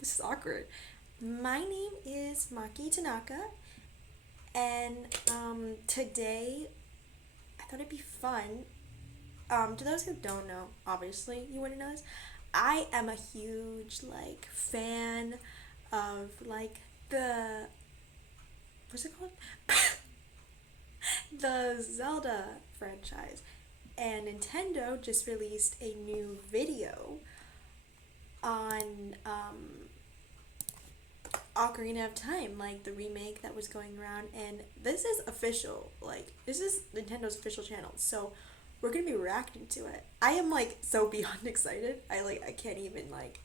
This is awkward. My name is Maki Tanaka, and today I thought it'd be fun. To those who don't know, obviously you wouldn't know this. I am a huge like fan of like the what's it called? The Zelda franchise. And Nintendo just released a new video on Ocarina of Time, like the remake that was going around, and this is official. Like this is Nintendo's official channel, so we're gonna be reacting to it. I am like so beyond excited. I can't even like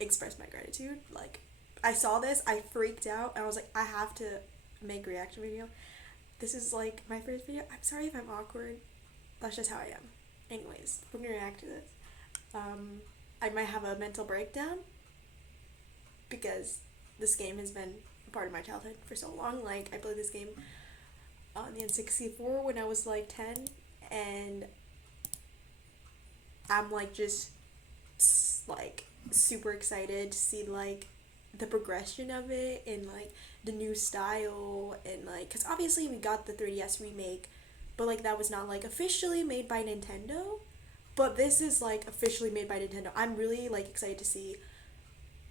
express my gratitude. Like I saw this, I freaked out, and I was like, I have to make a reaction video. This is like my first video. I'm sorry if I'm awkward. That's just how I am. Anyways, we're gonna react to this. I might have a mental breakdown because this game has been a part of my childhood for so long. Like, I played this game on the N64 when I was like 10, and I'm like just like super excited to see like the progression of it and like the new style and like because obviously we got the 3DS remake, but like that was not like officially made by Nintendo, but this is like officially made by Nintendo. I'm really like excited to see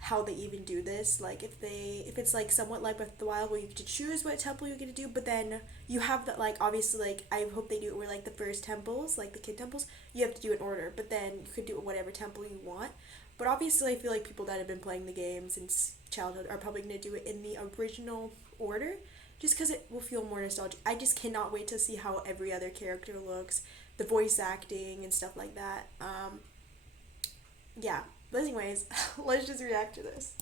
how they even do this, like if it's like somewhat like Breath of the Wild where you get to choose what temple you're gonna do, but then you have that like obviously like I hope they do it where like the first temples, like the kid temples, you have to do it in order, but then you could do it whatever temple you want. But obviously I feel like people that have been playing the game since childhood are probably gonna do it in the original order just because it will feel more nostalgic. I just cannot wait to see how every other character looks, the voice acting and stuff like that. Yeah, but anyways, let's just react to this.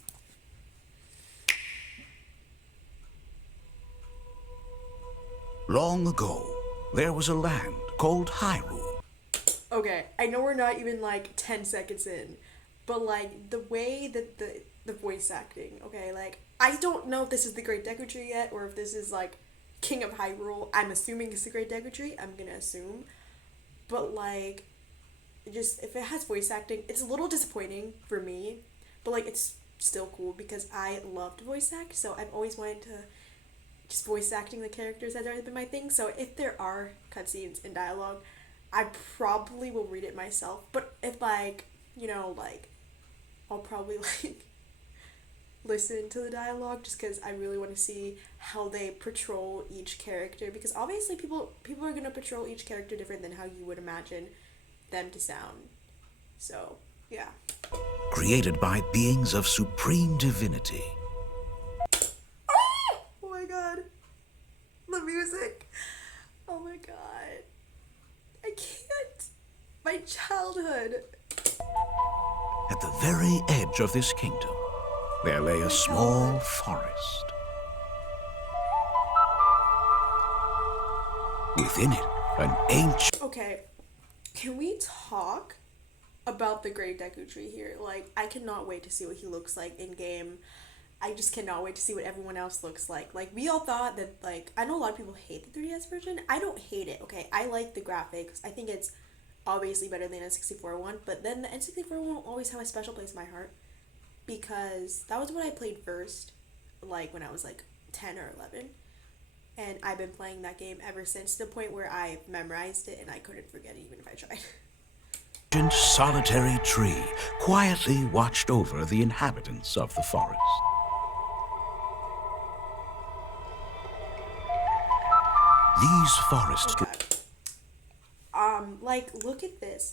Long ago, there was a land called Hyrule. Okay, I know we're not even like 10 seconds in, but like the way that the voice acting, okay, like I don't know if this is the Great Deku Tree yet or if this is like King of Hyrule. I'm assuming it's the Great Deku Tree. I'm gonna assume, but like just if it has voice acting, it's a little disappointing for me, but like it's still cool because I love to voice act, so I've always wanted to just voice acting the characters has always been my thing. So if there are cutscenes and dialogue, I probably will read it myself. But if like like I'll probably like listen to the dialogue just because I really want to see how they patrol each character because obviously people are gonna patrol each character different than how you would imagine them to sound. So yeah. Created by beings of supreme divinity. Oh my god. The music. Oh my god. I can't. My childhood. At the very edge of this kingdom, there lay a small forest. Within it, an ancient... Okay. Can we talk about the Great Deku Tree here? Like, I cannot wait to see what he looks like in game. I just cannot wait to see what everyone else looks like. Like, we all thought that, like, I know a lot of people hate the 3DS version. I don't hate it, okay? I like the graphics. I think it's obviously better than the N64 one, but then the N64 one will always have a special place in my heart because that was what I played first, like, when I was, like, 10 or 11. And I've been playing that game ever since, to the point where I memorized it and I couldn't forget it even if I tried. Solitary tree quietly watched over the inhabitants of the forest. These forests... Oh god. Like, look at this.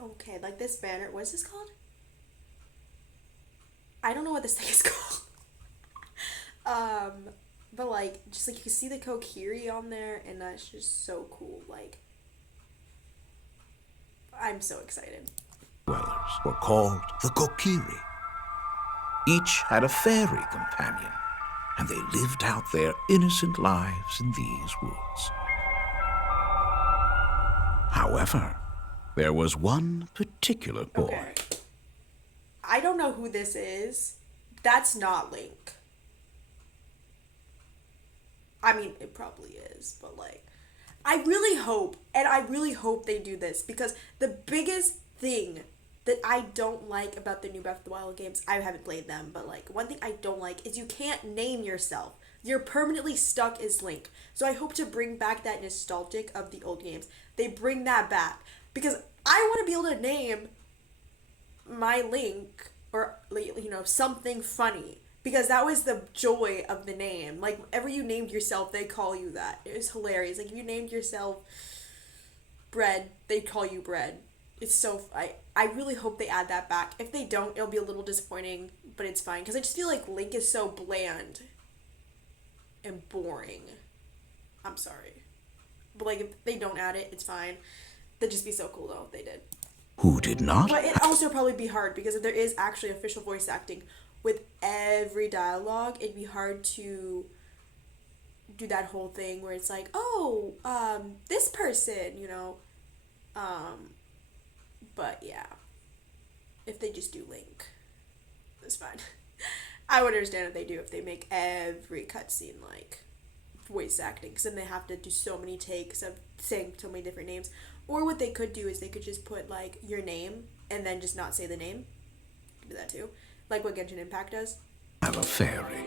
Okay, like this banner. What is this called? I don't know what this thing is called. But like, just like you can see the Kokiri on there, and that's just so cool. Like, I'm so excited. Dwellers were called the Kokiri. Each had a fairy companion, and they lived out their innocent lives in these woods. However, there was one particular boy. Okay. I don't know who this is. That's not Link. I mean, it probably is, but like, I really hope they do this because the biggest thing that I don't like about the new Breath of the Wild games, I haven't played them, but like one thing I don't like is you can't name yourself. You're permanently stuck as Link. So I hope to bring back that nostalgic of the old games. They bring that back because I want to be able to name my Link or something funny because that was the joy of the name. Like whenever you named yourself, they call you that. It was hilarious. Like if you named yourself Bread, they call you Bread. It's so I really hope they add that back. If they don't, it'll be a little disappointing, but it's fine because I just feel like Link is so bland and boring. I'm sorry, but like if they don't add it, it's fine. That'd just be so cool though if they did. Who did not? But it also probably be hard because if there is actually official voice acting with every dialogue, it'd be hard to do that whole thing where it's like, oh, this person, but yeah, if they just do Link, that's fine. I would understand if they do, if they make every cutscene like voice acting, because then they have to do so many takes of saying so many different names. Or what they could do is they could just put like your name and then just not say the name. Do that too, like what Genshin Impact does. Have a fairy.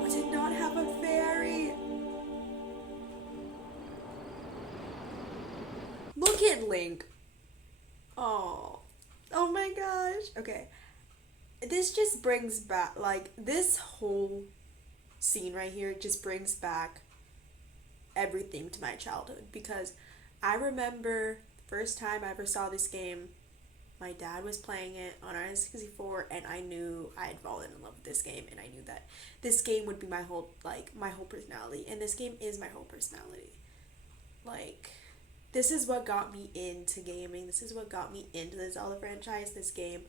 I did not have a fairy. Look at Link. Oh my gosh. Okay. This just brings back, like, this whole scene right here just brings back everything to my childhood because I remember the first time I ever saw this game, my dad was playing it on our N64 and I knew I had fallen in love with this game and I knew that this game would be my whole personality, and this game is my whole personality. Like, this is what got me into gaming. This is what got me into the Zelda franchise, this game.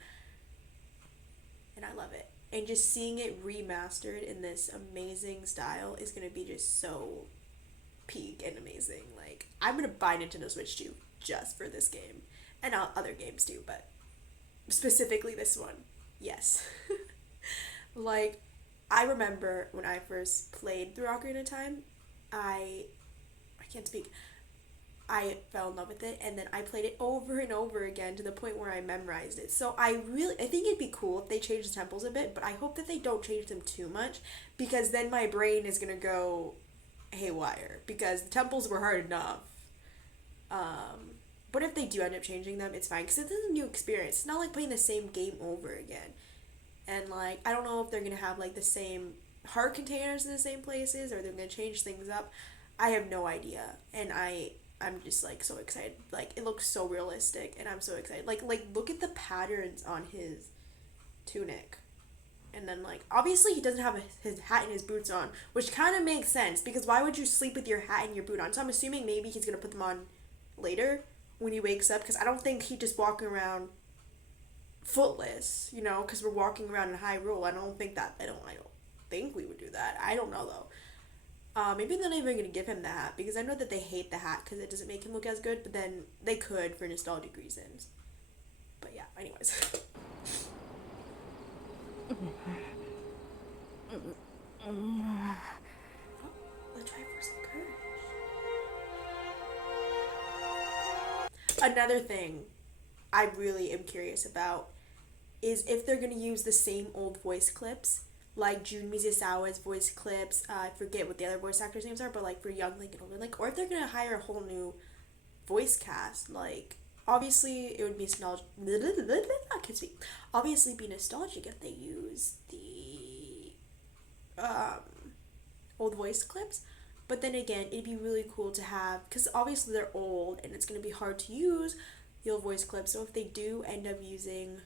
And I love it. And just seeing it remastered in this amazing style is going to be just so peak and amazing. Like, I'm going to buy Nintendo Switch 2 just for this game. And other games too, but specifically this one. Yes. Like, I remember when I first played through Ocarina of Time, I can't speak. I fell in love with it, and then I played it over and over again to the point where I memorized it. So I think it'd be cool if they changed the temples a bit, but I hope that they don't change them too much, because then my brain is gonna go haywire, because the temples were hard enough. But if they do end up changing them, it's fine, because it is a new experience. It's not like playing the same game over again. And like, I don't know if they're gonna have like the same heart containers in the same places, or they're gonna change things up. I have no idea, and I'm just like so excited. Like, it looks so realistic and I'm so excited. Like look at the patterns on his tunic. And then like obviously he doesn't have his hat and his boots on, which kind of makes sense because why would you sleep with your hat and your boot on? So I'm assuming maybe he's going to put them on later when he wakes up, because I don't think he's just walking around footless, because we're walking around in Hyrule. I don't think we would do that. I don't know though. Maybe they're not even going to give him the hat, because I know that they hate the hat because it doesn't make him look as good, but then they could for nostalgic reasons. But yeah, anyways. Let's try for some courage. Another thing I really am curious about is if they're going to use the same old voice clips, like Jun Miyazawa's voice clips. I forget what the other voice actors' names are, but like for young Link and older Link, or if they're gonna hire a whole new voice cast. Like, obviously it would be nostalgic. I can't speak. Obviously, be nostalgic if they use the old voice clips. But then again, it'd be really cool to have, because obviously they're old and it's gonna be hard to use the old voice clips. So if they do end up using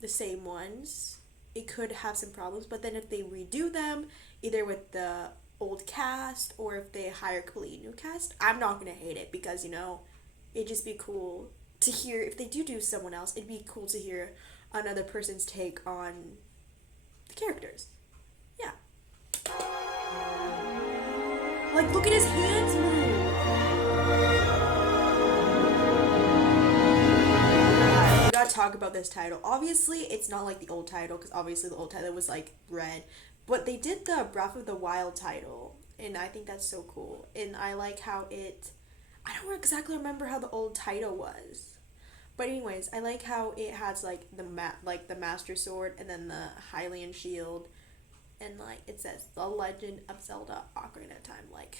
the same ones, it could have some problems. But then if they redo them, either with the old cast or if they hire a completely new cast, I'm not gonna hate it, because it'd just be cool to hear. If they do someone else, it'd be cool to hear another person's take on the characters. Yeah, like, look at his hands move. We gotta talk about this title. Obviously, it's not like the old title, because obviously the old title was like red, but they did the Breath of the Wild title, and I think that's so cool. And I like how I don't exactly remember how the old title was. But anyways, I like how it has like the Master Sword and then the Hylian Shield, and like it says The Legend of Zelda: Ocarina of Time. Like,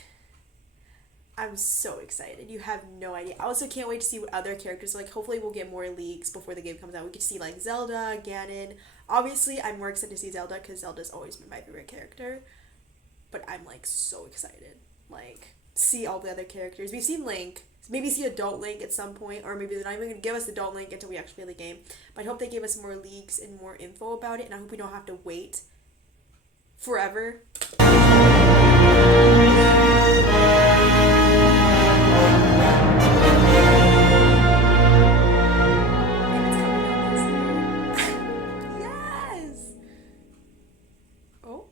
I'm so excited. You have no idea. I also can't wait to see what other characters like. Hopefully, we'll get more leaks before the game comes out. We could see like Zelda, Ganon. Obviously, I'm more excited to see Zelda because Zelda's always been my favorite character. But I'm like so excited. Like, see all the other characters. We've seen Link. Maybe see Adult Link at some point, or maybe they're not even gonna give us Adult Link until we actually play the game. But I hope they give us more leaks and more info about it, and I hope we don't have to wait forever. And it's coming out this year. Yes. Oh,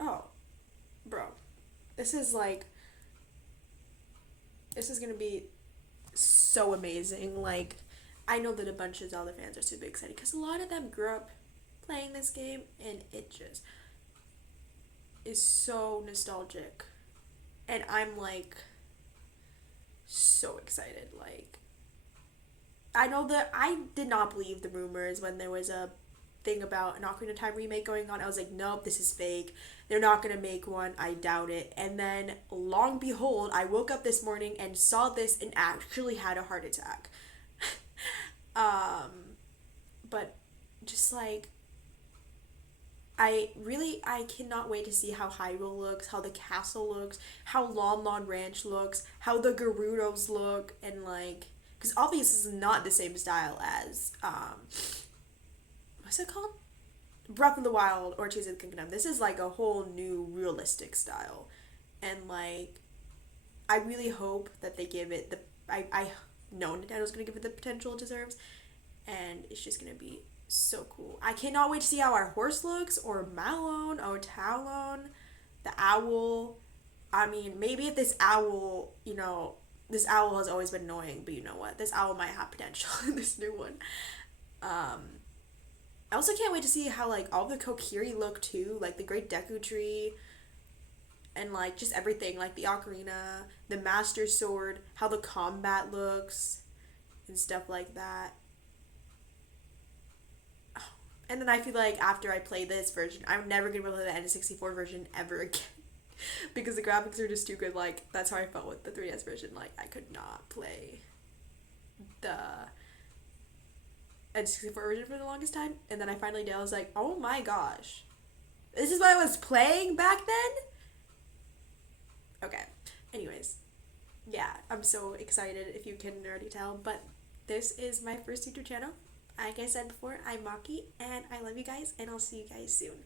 oh, bro, this is like this is gonna be so amazing. Like, I know that a bunch of Zelda fans are super excited because a lot of them grew up playing this game, and it just is so nostalgic. And I'm like so excited. Like, I know that I did not believe the rumors when there was a thing about an Ocarina of Time remake going on. I was like, nope, this is fake. They're not gonna make one. I doubt it. And then, long behold, I woke up this morning and saw this and actually had a heart attack. But just like I cannot wait to see how Hyrule looks, how the castle looks, how Lon Lon Ranch looks, how the Gerudos look, and like, because obviously this is not the same style as what's it called? Breath of the Wild or Tears of the Kingdom. This is like a whole new realistic style, and like, I really hope that they give it the I know Nintendo's gonna give it the potential it deserves, and it's just gonna be so cool. I cannot wait to see how our horse looks, or Malone, or Talon, the owl. I mean, maybe if this owl, this owl has always been annoying, but you know what? This owl might have potential in this new one. I also can't wait to see how like all the Kokiri look too, like the Great Deku Tree, and like just everything, like the ocarina, the Master Sword, how the combat looks, and stuff like that. And then I feel like after I play this version, I'm never gonna be able to play the N64 version ever again. Because the graphics are just too good. Like, that's how I felt with the 3DS version. Like, I could not play the N64 version for the longest time. And then I finally did. I was like, oh my gosh. This is what I was playing back then? Okay. Anyways. Yeah, I'm so excited if you can already tell. But this is my first YouTube channel. Like I said before, I'm Maki, and I love you guys, and I'll see you guys soon.